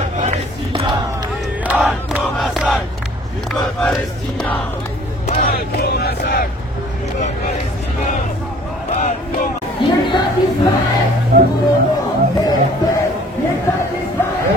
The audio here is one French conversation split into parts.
peuple palestinien. Halte au massacre du peuple palestinien. Halte au massacre du peuple palestinien. Halte au massacre. L'État d'Israël. L'État d'Israël.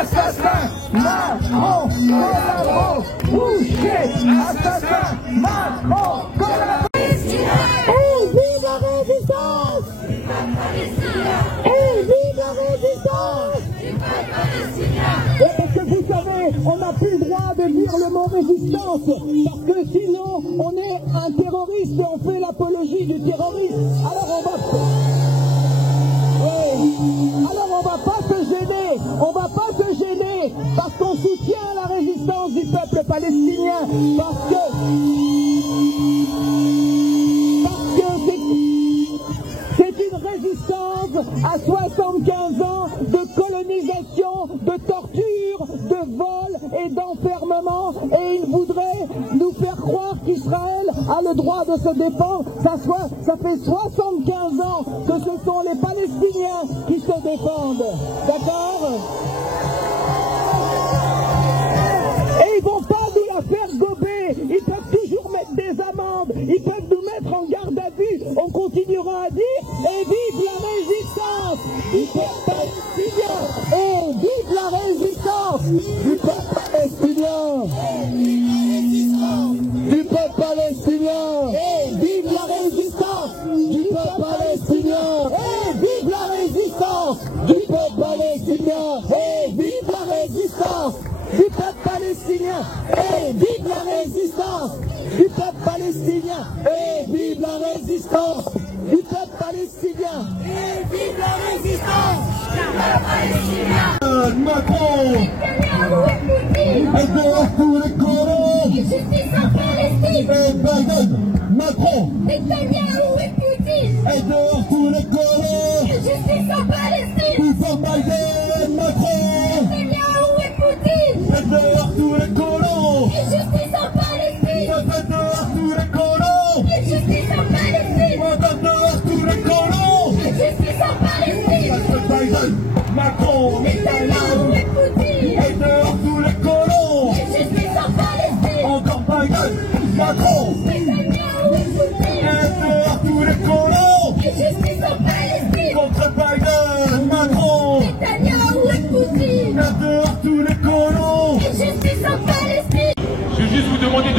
Assassin, Macron, collabo, boucher, assassin, Macron, collabo. Et vive la résistance! Et vive la résistance! Et parce que vous savez, on n'a plus le droit de dire le mot résistance, parce que sinon on est un terroriste et on fait l'apologie du terrorisme. Alors on va... Alors on va pas se gêner, parce qu'on soutient la résistance du peuple palestinien, parce que c'est une résistance à 75 ans de colonisation, de torture, de vol et d'enfermement, et ils voudraient nous faire croire qu'Israël a le droit de se défendre. Ça fait 75 ans que ce sont les Palestiniens qui se défendent, d'accord? Et ils vont pas nous la faire gober, ils peuvent toujours mettre des amendes, ils peuvent nous mettre en garde à vue, on continuera à dire, et vive la résistance du peuple palestinien, et vive la résistance du peuple palestinien, du peuple palestinien, et vive la résistance du peuple palestinien, et vive la résistance du peuple palestinien, et vive la résistance du peuple palestinien, et vive la résistance du peuple palestinien, et vive la résistance du peuple palestinien, et vive la résistance du peuple palestinien. Macron, justice en Palestine. Macron, Netanyahou et Poutine. Et dehors tous les colons. Justice en Palestine. Tout en Biden, Macron. Netanyahou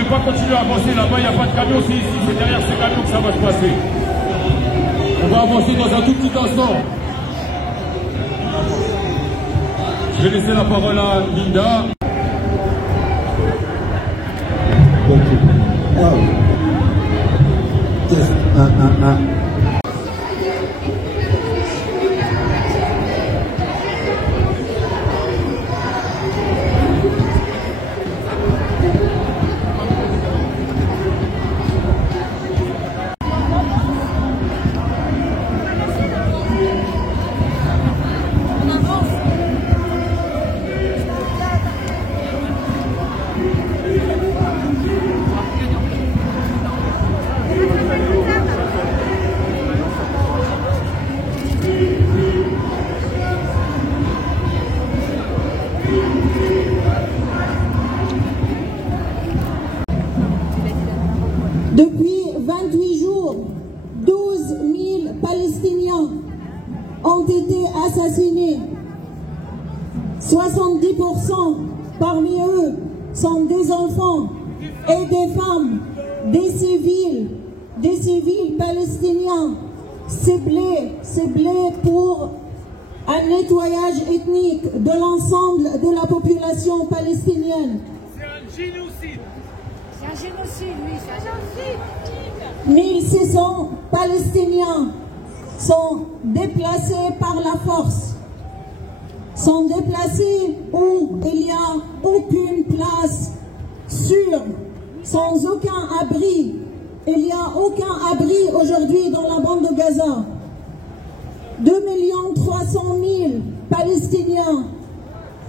pas continuer à avancer là-bas, il n'y a pas de camion, c'est ici, c'est derrière ces camions que ça va se passer. On va avancer dans un tout petit instant. Je vais laisser la parole à Linda. Depuis 28 jours, 12 000 Palestiniens ont été assassinés. 70% parmi eux sont des enfants et des femmes, des civils palestiniens ciblés pour un nettoyage ethnique de l'ensemble de la population palestinienne. C'est un génocide. C'est un génocide, oui, c'est un génocide. 1600 Palestiniens sont déplacés par la force, sont déplacés où il n'y a aucune place sûre, sans aucun abri. Il n'y a aucun abri aujourd'hui dans la bande de Gaza. 2 300 000 Palestiniens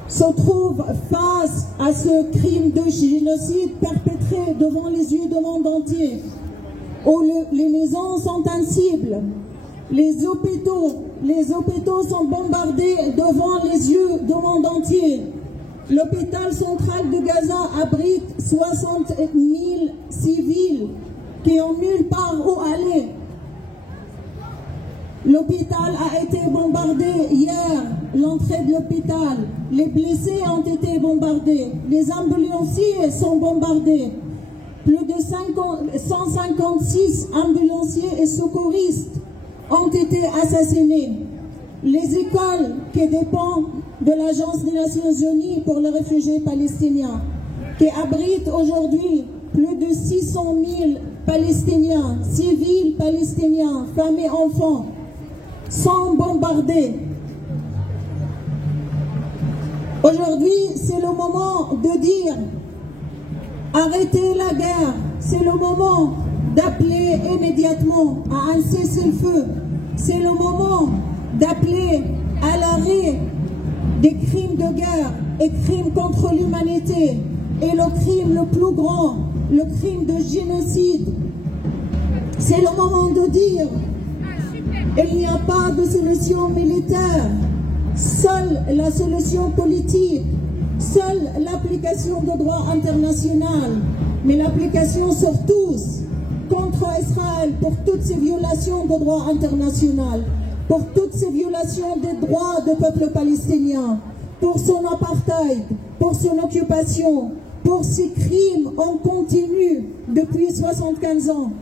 se trouvent face à ce crime de génocide perpétré devant les yeux du monde entier, où les maisons sont incibles, les hôpitaux sont bombardés devant les yeux du monde entier. L'hôpital central de Gaza abrite 60 000 civils qui n'ont nulle part où aller. L'hôpital a été bombardé hier, l'entrée de l'hôpital. Les blessés ont été bombardés. Les ambulanciers sont bombardés. Plus de 156 ambulanciers et secouristes ont été assassinés. Les écoles qui dépendent de l'Agence des Nations Unies pour les réfugiés palestiniens, qui abritent aujourd'hui plus de 600 000 Palestiniens, civils palestiniens, femmes et enfants, sont bombardés. Aujourd'hui, c'est le moment de dire arrêtez la guerre. C'est le moment d'appeler immédiatement à un cessez-le-feu. C'est le moment d'appeler à l'arrêt des crimes de guerre et crimes contre l'humanité. Et le crime le plus grand, le crime de génocide. C'est le moment de dire il n'y a pas de solution militaire, seule la solution politique, seule l'application du droit international, mais l'application sur tous, contre Israël pour toutes ces violations du droit international, pour toutes ces violations des droits du peuple palestinien, pour son apartheid, pour son occupation, pour ces crimes en continu depuis 75 ans.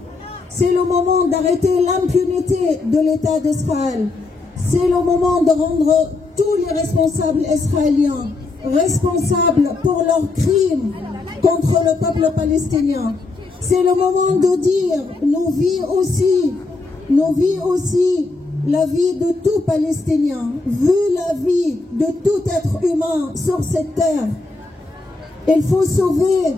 C'est le moment d'arrêter l'impunité de l'État d'Israël. C'est le moment de rendre tous les responsables israéliens responsables pour leurs crimes contre le peuple palestinien. C'est le moment de dire nos vies aussi, la vie de tout Palestinien, vu la vie de tout être humain sur cette terre. Il faut sauver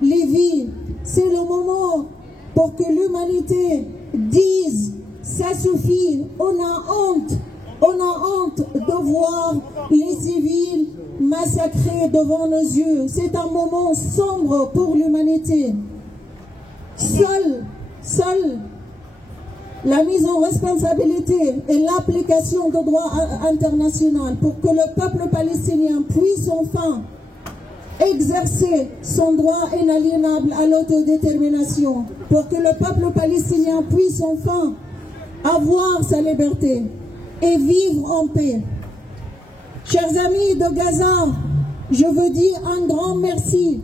les vies. C'est le moment pour que l'humanité dise ça suffit, on a honte de voir les civils massacrés devant nos yeux. C'est un moment sombre pour l'humanité. Seule la mise en responsabilité et l'application du droit international pour que le peuple palestinien puisse enfin exercer son droit inaliénable à l'autodétermination, pour que le peuple palestinien puisse enfin avoir sa liberté et vivre en paix. Chers amis de Gaza, je veux dire un grand merci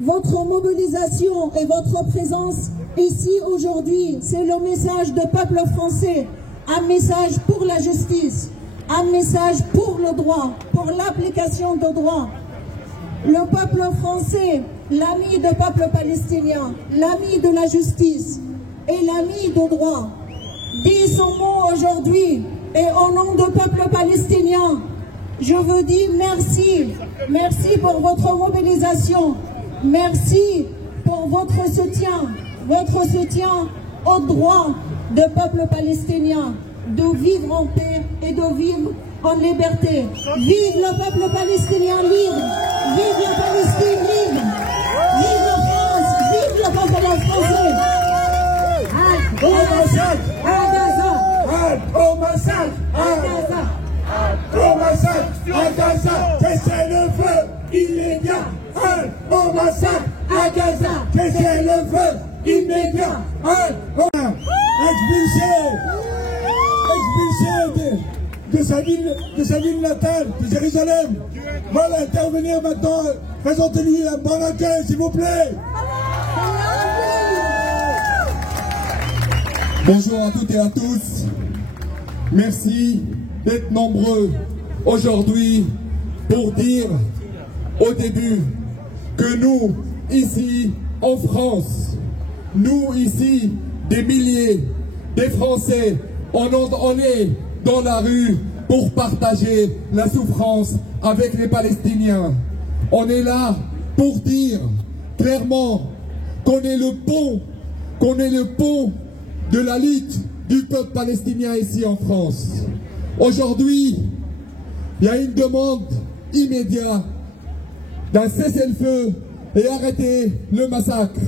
votre mobilisation et votre présence ici aujourd'hui, c'est le message du peuple français, un message pour la justice, un message pour le droit, pour l'application du droit. Le peuple français, l'ami du peuple palestinien, l'ami de la justice et l'ami du droit, dit son mot aujourd'hui et au nom du peuple palestinien, je vous dis merci. Merci pour votre mobilisation. Merci pour votre soutien au droit du peuple palestinien de vivre en paix et de vivre en liberté. Vive le peuple palestinien libre. Vive la Palestine libre. Vive la France. Vive le peuple français. Au massacre À Gaza. Au massacre À Gaza. Au massacre à Gaza, cessez le feu immédiat. Au massacre à Gaza, cessez le feu immédiat. Expulsé de sa ville natale, de Jérusalem. Voilà, intervenir maintenant. Présentez-lui un bon accueil, s'il vous plaît. Bonjour à toutes et à tous. Merci d'être nombreux aujourd'hui pour dire au début que nous, ici en France, nous ici, des milliers, des Français, on est dans la rue pour partager la souffrance avec les Palestiniens. On est là pour dire clairement qu'on est le pont de la lutte du peuple palestinien ici en France. Aujourd'hui, il y a une demande immédiate d'un cessez-le-feu et arrêter le massacre.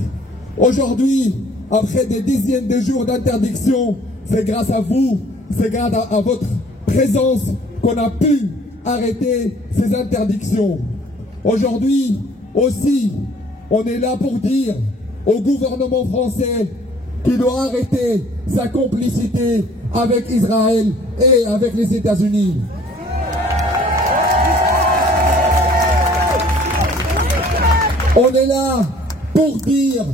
Aujourd'hui, après des dizaines de jours d'interdiction, c'est grâce à vous, c'est grâce à votre présence qu'on a pu arrêter ces interdictions. Aujourd'hui aussi, on est là pour dire au gouvernement français qu'il doit arrêter sa complicité avec Israël et avec les États-Unis. On est là pour dire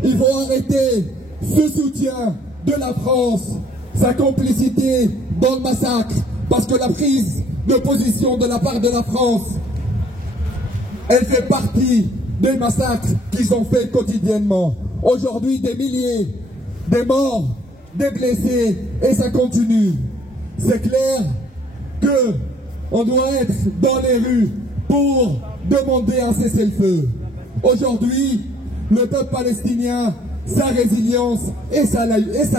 qu'il faut arrêter ce soutien de la France, sa complicité dans le massacre, parce que la prise de position de la part de la France, elle fait partie des massacres qu'ils ont fait quotidiennement. Aujourd'hui, des milliers, des morts, des blessés, et ça continue. C'est clair que on doit être dans les rues pour demander un cessez-le-feu. Aujourd'hui, le peuple palestinien, sa résilience et sa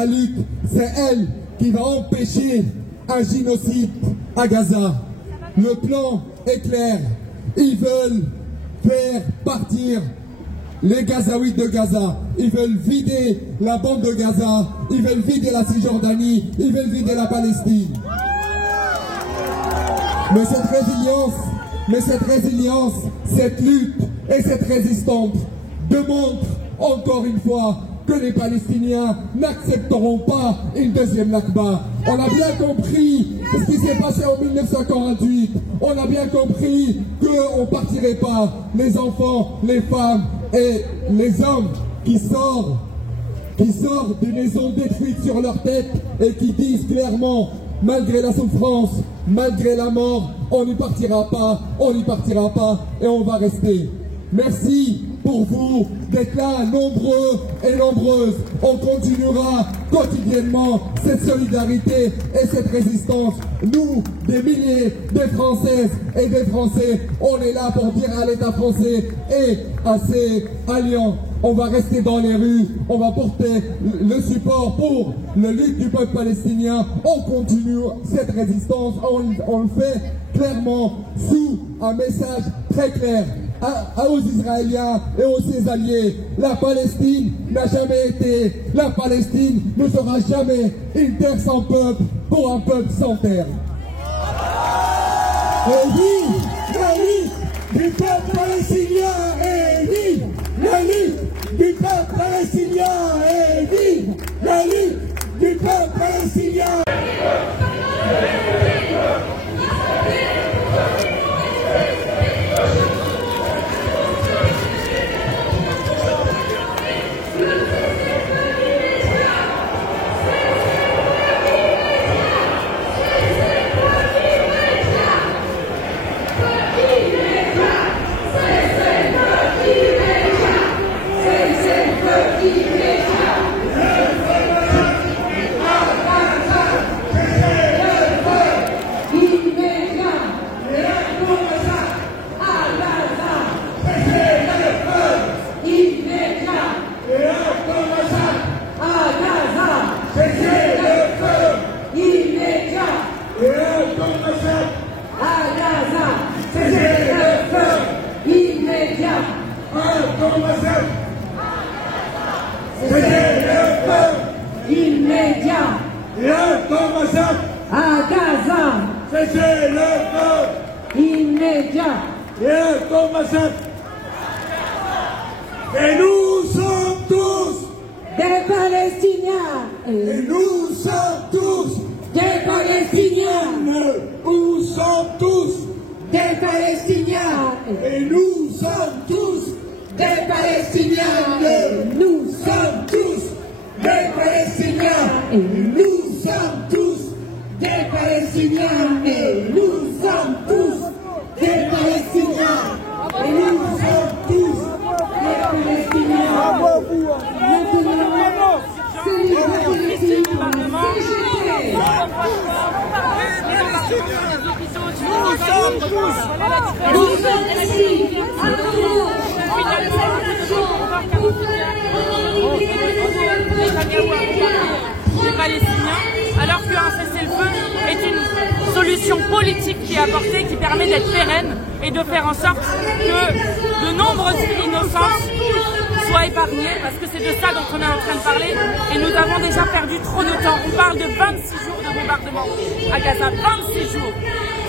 lutte, c'est elle qui va empêcher un génocide à Gaza. Le plan est clair. Ils veulent faire partir les Gazaouites de Gaza. Ils veulent vider la bande de Gaza. Ils veulent vider la Cisjordanie. Ils veulent vider la Palestine. Mais cette résilience, cette lutte et cette résistance démontrent encore une fois que les Palestiniens n'accepteront pas une deuxième Nakba. On a bien compris ce qui s'est passé en 1948. On a bien compris qu'on ne partirait pas. Les enfants, les femmes et les hommes qui sortent des maisons détruites sur leur tête et qui disent clairement, malgré la souffrance, malgré la mort, on n'y partira pas et on va rester. Merci pour vous d'être là, nombreux et nombreuses. On continuera quotidiennement cette solidarité et cette résistance. Nous, des milliers, des Françaises et des Français, on est là pour dire à l'État français et à ses alliés, on va rester dans les rues, on va porter le support pour la lutte du peuple palestinien. On continue cette résistance, on le fait clairement sous un message très clair aux Israéliens et aux ses alliés. La Palestine n'a jamais été, la Palestine ne sera jamais une terre sans peuple pour un peuple sans terre. Et vive la lutte du peuple palestinien, et vive la lutte du peuple palestinien, et vive la lutte du peuple palestinien. immédiat et un massacre à Gaza. Cessez le feu Immédiat et un massacre. Et nous sommes tous des Palestiniens. et nous sommes tous Des Palestiniens. nous sommes tous Des Palestiniens. et nous sommes tous Des Palestiniens. nous sommes tous des Palestiniens Et nous sommes tous des Palestiniens. et nous sommes tous des Palestiniens et nous sommes tous Les Palestiniens. Maintenant, c'est les Palestiniens. Les Palestiniens, alors qu'un cessez-le-feu est une solution politique qui est apportée, qui permet d'être pérenne et de faire en sorte que de nombreuses innocences soient épargnées, parce que c'est de ça dont on est en train de parler, et nous avons déjà perdu trop de temps. On parle de 26 jours de bombardement à Gaza, 26 jours.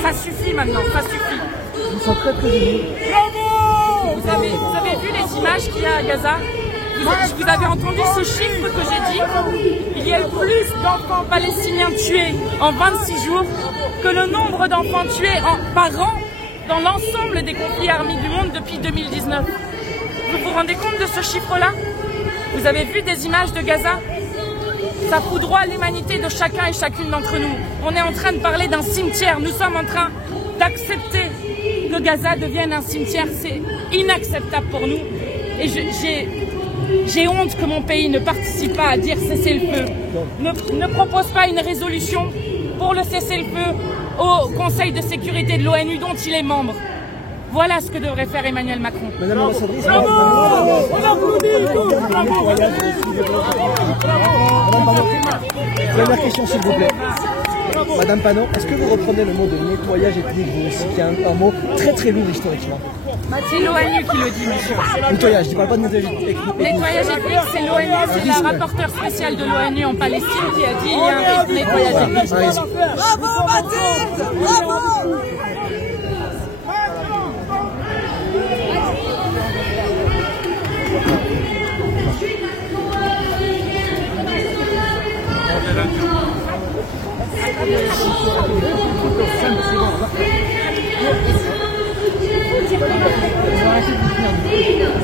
Ça suffit maintenant, ça suffit. Vous avez vu les images qu'il y a à Gaza? Vous avez entendu ce chiffre que j'ai dit? Il y a eu plus d'enfants palestiniens tués en 26 jours que le nombre d'enfants tués par an dans l'ensemble des conflits armés du monde depuis 2019. Vous vous rendez compte de ce chiffre-là? Vous avez vu des images de Gaza? Ça foudroie l'humanité de chacun et chacune d'entre nous. On est en train de parler d'un cimetière. Nous sommes en train d'accepter que Gaza devienne un cimetière. C'est inacceptable pour nous. Et j'ai honte que mon pays ne participe pas à dire cessez-le-feu. Ne propose pas une résolution pour le cessez-le-feu au Conseil de sécurité de l'ONU dont il est membre. Voilà ce que devrait faire Emmanuel Macron. Madame l'ambassadrice, première question s'il vous plaît. Madame Panon, est-ce que vous reprenez le mot de nettoyage ethnique, vous aussi, qui est un mot très très lourd historiquement? C'est l'ONU qui le dit, monsieur. Nettoyage, je ne parle pas de nettoyage ethnique. Nettoyage ethnique, c'est l'ONU, c'est la rapporteure spéciale de l'ONU en Palestine qui a dit il y a un nettoyage ethnique. Bravo Mathilde! Bravo!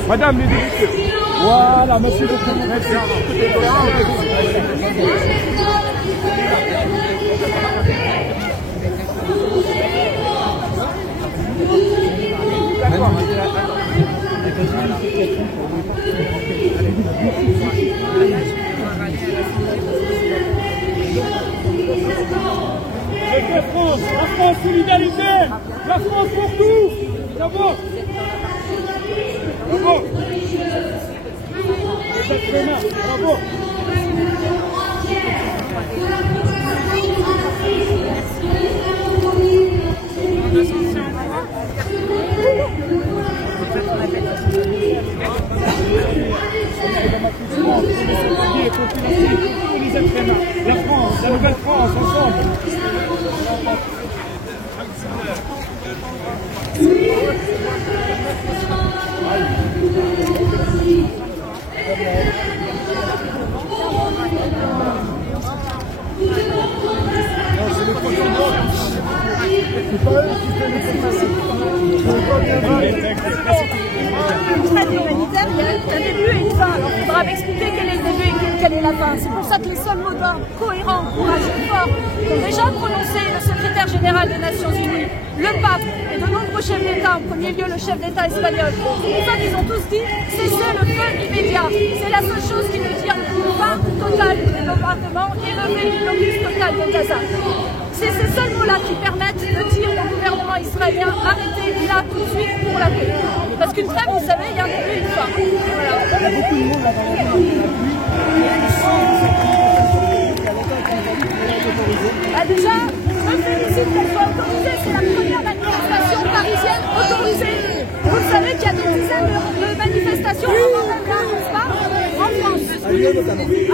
Madame les députés. Voilà, merci beaucoup. Merci. La France solidarité, la France pour tous. Bravo. Bravo. Bravo. La France, la nouvelle France, ensemble. Trêve humanitaire, il y a un début et une fin. Alors il faudra m'expliquer quel est le début et quelle est la fin. C'est pour ça que les seuls mots d'ordre cohérents, courageux, forts, qu'ont déjà prononcé le secrétaire général des Nations Unies, le pape et de nombreux chefs d'État, en premier lieu le chef d'État espagnol. C'est pour ça qu'ils ont tous dit cessez le feu immédiat. C'est la seule chose qui veut dire fin total des bombardements et lever du blocus total de Gaza. C'est ces seuls mots-là qui permettent de dire au gouvernement israélien arrêtez là tout de suite pour la paix. Parce qu'une trêve, vous savez, il y a un début et une fin. Voilà. Il y a beaucoup de monde Déjà, je me félicite qu'elle soit autorisée. C'est la première manifestation parisienne autorisée. Vous savez qu'il y a des dizaines de manifestations en Angleterre, n'est-ce pas? En France. À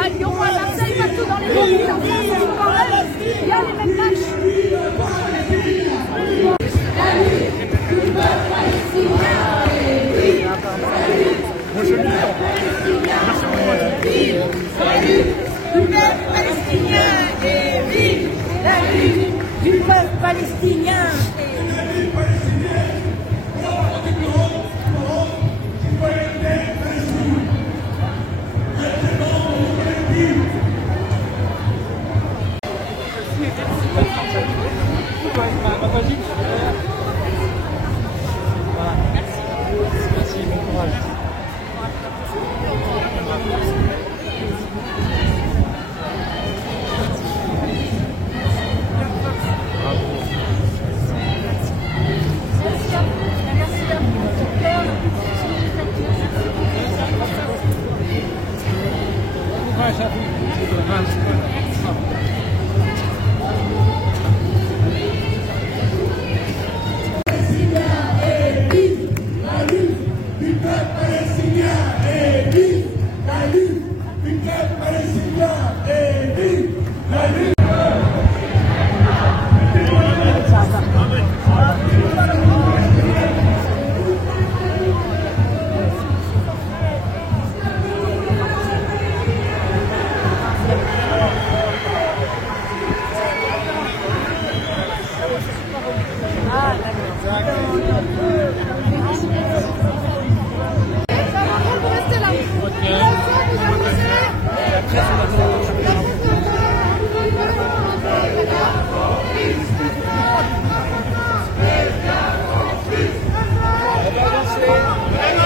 Lyon, à Marseille, partout dans les grandes villes en France, quand même, il y a les mêmes matchs. Du peuple palestinien. Merci, bon courage.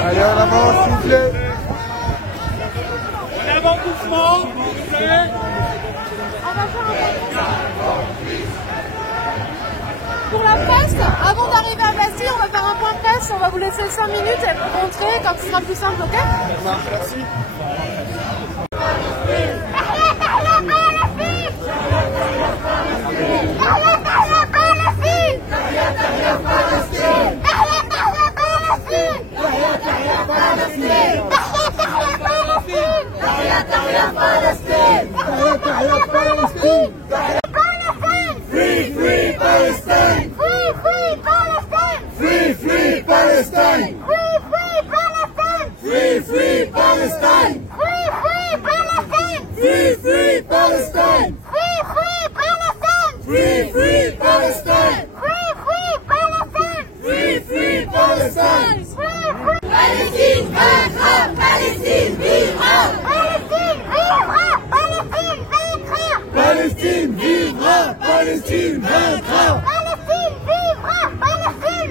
Allez, en avant, s'il vous plaît. En avant doucement, s'il vous plaît. Pour la presse, avant d'arriver à Bastille, on va faire un point presse, on va vous laisser 5 minutes et vous rentrer quand ce sera plus simple, ok? Merci. Free, free Palestine! Free, free Palestine! Free, free Palestine! Free, free Palestine! Free, free Palestine! Free, free Palestine! Free, free Palestine! Free, free Palestine! Free, free Palestine! Free, free Palestine! Free, free Palestine! Palestine vaincra! Palestine vivra! Palestine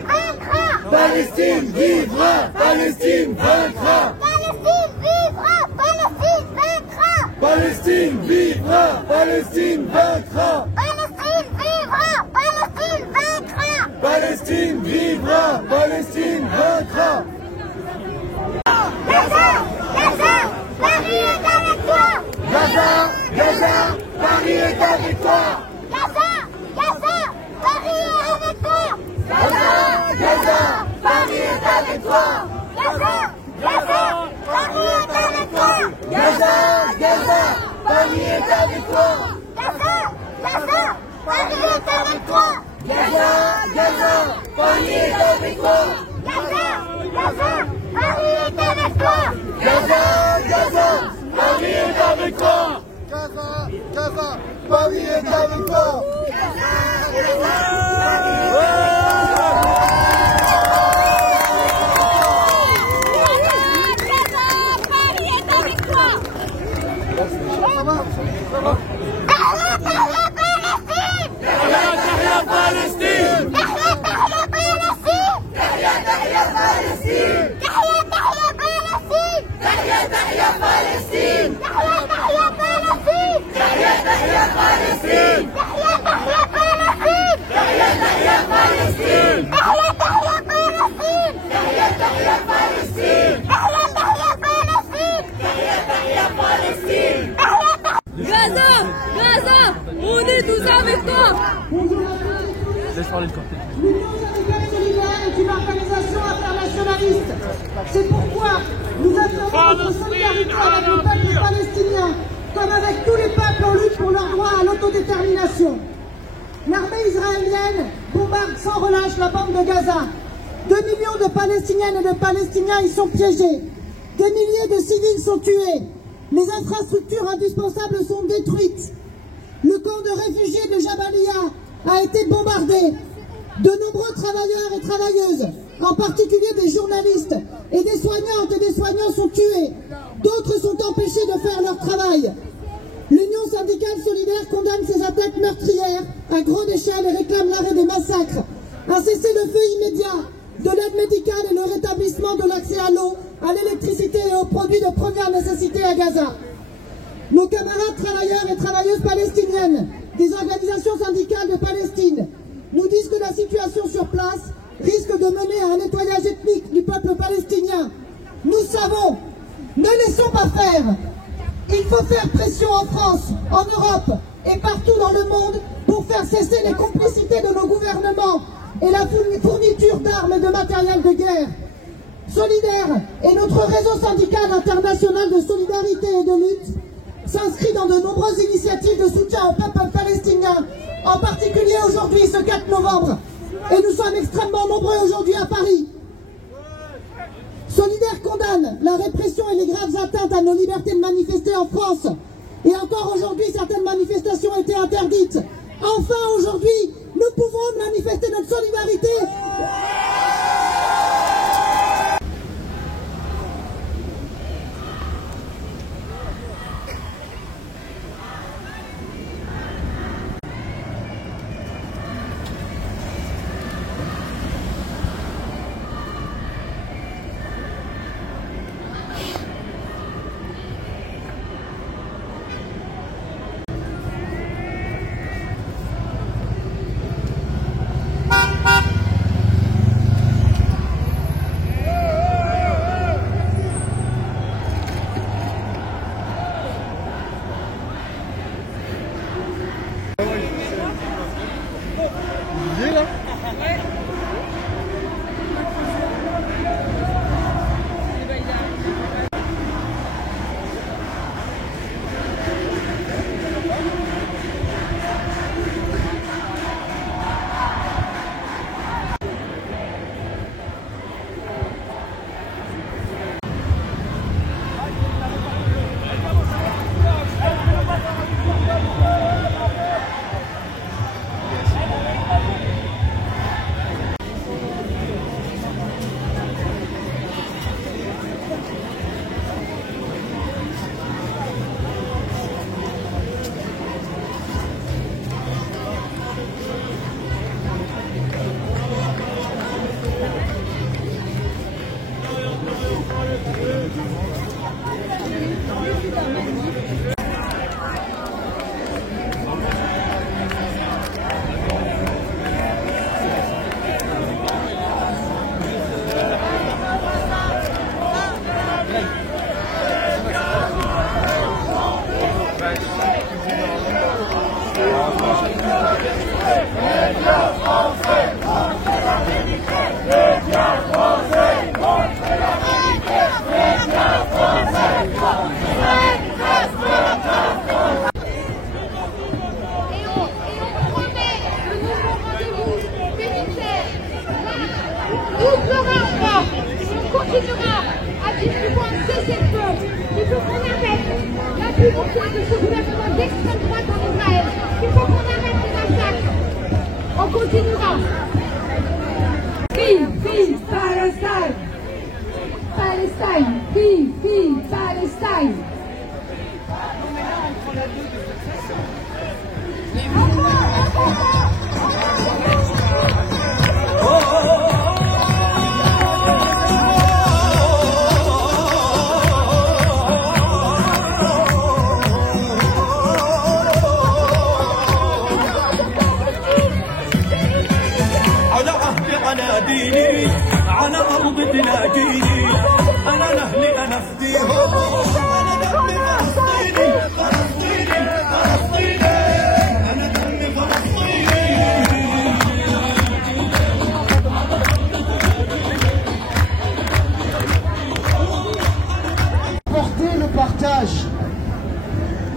vivra! Palestine vaincra! Palestine vivra! Palestine vaincra! Palestine vivra! Palestine vaincra! Palestine vivra! Palestine vaincra! Palestine vivra! Palestine vaincra! Gaza! Gaza! Paris est avec toi! Gaza! Gaza! Paris est avec toi! Gaza! Gaza! Paris est avec toi! Gaza! Gaza! Paris est avec toi! Gaza! Gaza! Paris est avec toi! Gaza! Gaza! Paris est avec toi! Gaza! Gaza! Paris est avec toi! Gaza! Gaza! Paris est avec toi! Gaza! Gaza! Paris est avec toi! Gaza! Gaza! Paris est avec toi! Gaza, Gaza, Paris est avec toi. Gaza! Gaza! On est tous avec toi! Laisse parler le cortège. L'Union des Solidaires est une organisation internationale terroristes. C'est pourquoi nous affirmons notre solidarité avec le peuple palestinien, comme avec tous les peuples en lutte pour leur droit à l'autodétermination. L'armée israélienne bombarde sans relâche la bande de Gaza. 2 millions de Palestiniennes et de Palestiniens y sont piégés. Des milliers de civils sont tués. Les infrastructures indispensables sont détruites. Le camp de réfugiés de Jabalia a été bombardé. De nombreux travailleurs et travailleuses, en particulier des journalistes et des soignantes et des soignants sont tués. D'autres sont empêchés de faire leur travail. L'Union syndicale solidaire condamne ces attaques meurtrières à grande échelle et réclame l'arrêt des massacres, un cessez-le-feu immédiat, de l'aide médicale et le rétablissement de l'accès à l'eau, à l'électricité et aux produits de première nécessité à Gaza. Nos camarades travailleurs et travailleuses palestiniennes, des organisations syndicales de Palestine, nous disent que la situation sur place risque de mener à un nettoyage ethnique du peuple palestinien. Nous savons, ne laissons pas faire. Il faut faire pression en France, en Europe et partout dans le monde pour faire cesser les complicités de nos gouvernements et la fourniture d'armes et de matériel de guerre. Solidaire et notre réseau syndical international de solidarité et de lutte s'inscrit dans de nombreuses initiatives de soutien au peuple palestinien, en particulier aujourd'hui ce 4 novembre. Et nous sommes extrêmement nombreux aujourd'hui à Paris. Solidaire condamne la répression et les graves atteintes à nos libertés de manifester en France. Et encore aujourd'hui, certaines manifestations ont été interdites. Enfin, aujourd'hui, nous pouvons manifester notre solidarité.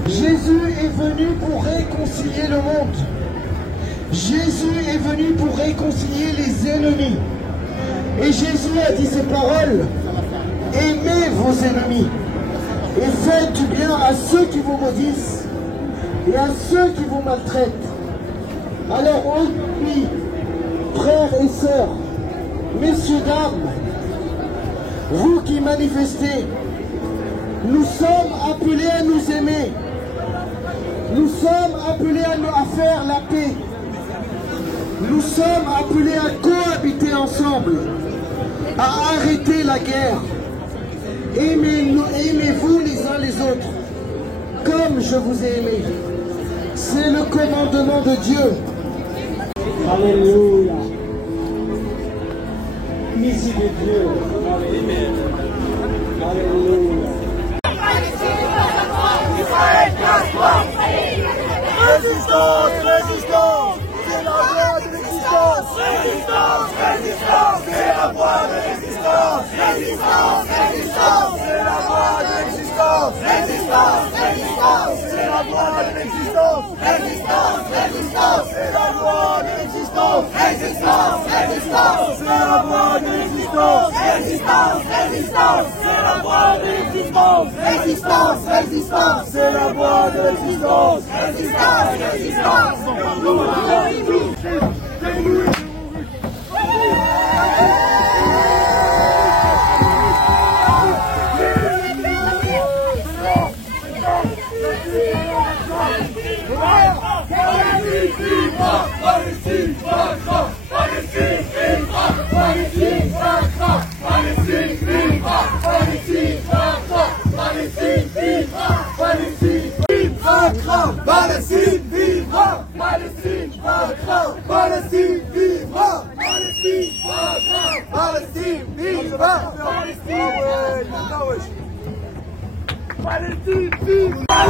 Jésus est venu pour réconcilier le monde. Jésus est venu pour réconcilier les ennemis. Et Jésus a dit ces paroles: aimez vos ennemis et faites du bien à ceux qui vous maudissent et à ceux qui vous maltraitent. Alors aujourd'hui, frères et sœurs, messieurs, dames, vous qui manifestez, nous sommes appelés à nous aimer. Nous sommes appelés à faire la paix. Nous sommes appelés à cohabiter ensemble, à arrêter la guerre. Aimez-vous les uns les autres, comme je vous ai aimé. C'est le commandement de Dieu. Alléluia. Ici de Dieu. Alléluia. Alléluia. Résistance, résistance, c'est la voie de l'existence. Résistance, résistance, c'est la voie de l'existence. Résistance, résistance, c'est la voie de l'existence. Résistance, résistance, c'est la voie de l'existence. Résistance, résistance, c'est la voie de l'existence. Résistance, résistance, c'est la voie de l'existence. Résistance, résistance, c'est la voie de l'existence. Résistance, résistance, c'est la voie de l'existence. Résistance, résistance, Palestine vivra, Palestine vaincra, Palestine vivra, Palestine vaincra, Palestine vivra, Palestine vivra,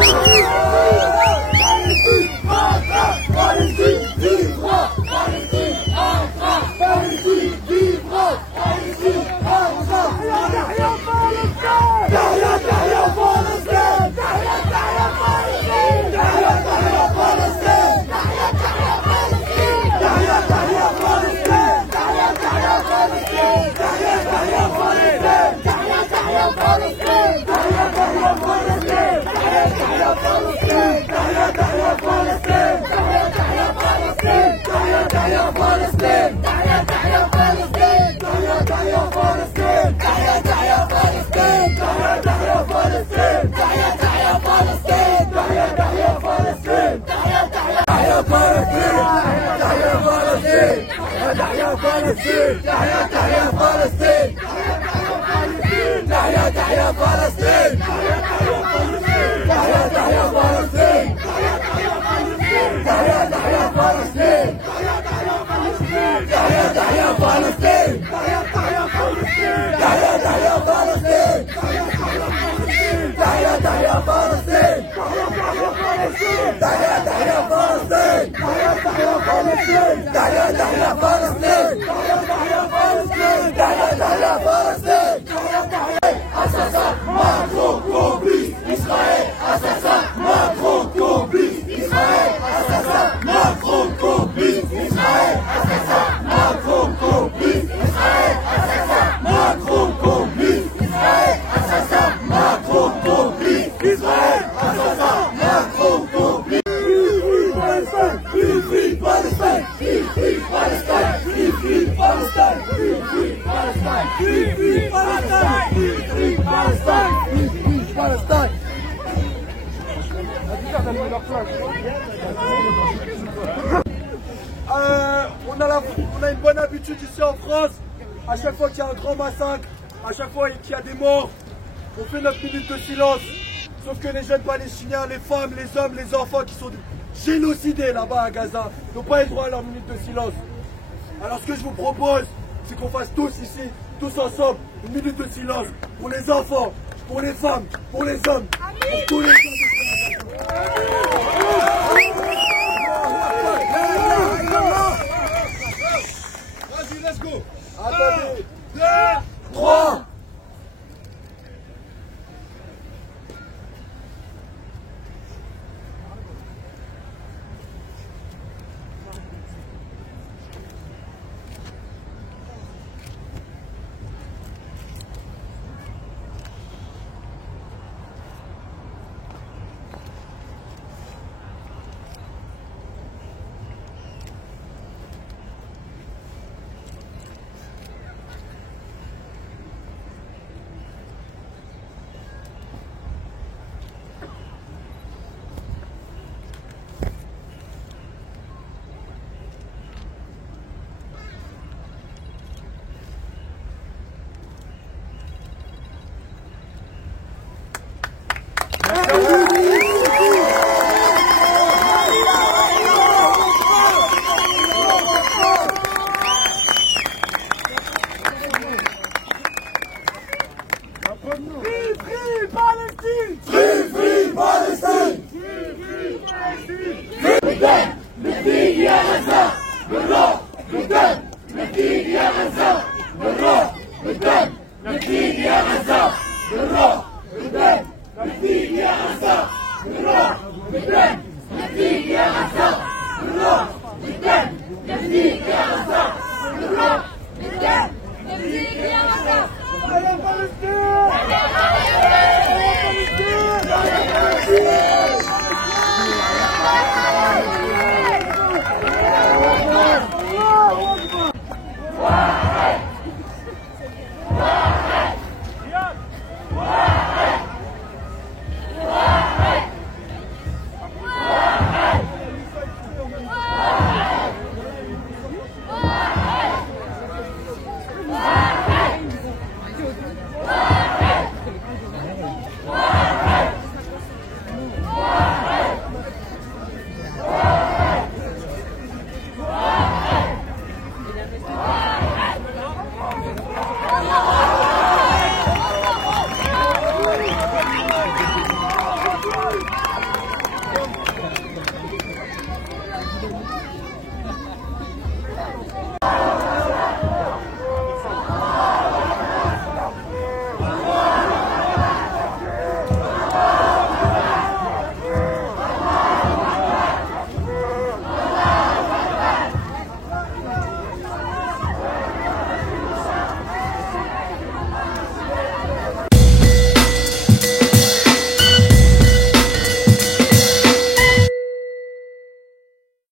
Palestine vaincra, Palestine vivra, Palestine vaincra, Palestine vivra, Palestine vaincra. Assassin, Macron, complice, Israël, assassin, Macron, complice, Israël, assassin, Macron, complice, Israël, assassin, Macron, complice, Israël, assassin, Macron, complice, Israël, assassin, Macron, complice, Israël, assassin, Macron, complice. Free Palestine, free Palestine, free Palestine, free Palestine, free Palestine, free Palestine, free Palestine. On a une bonne habitude ici en France. À chaque fois qu'il y a un grand massacre, à chaque fois qu'il y a des morts, on fait notre minute de silence. Sauf que les jeunes Palestiniens, les femmes, les hommes, les enfants qui sont génocidés là-bas à Gaza n'ont pas eu droit à leur minute de silence. Alors ce que je vous propose, c'est qu'on fasse tous ici, tous ensemble, une minute de silence pour les enfants, pour les femmes, pour les hommes, pour tous les gens. Vas-y, let's go. 1, 2, 3. We pray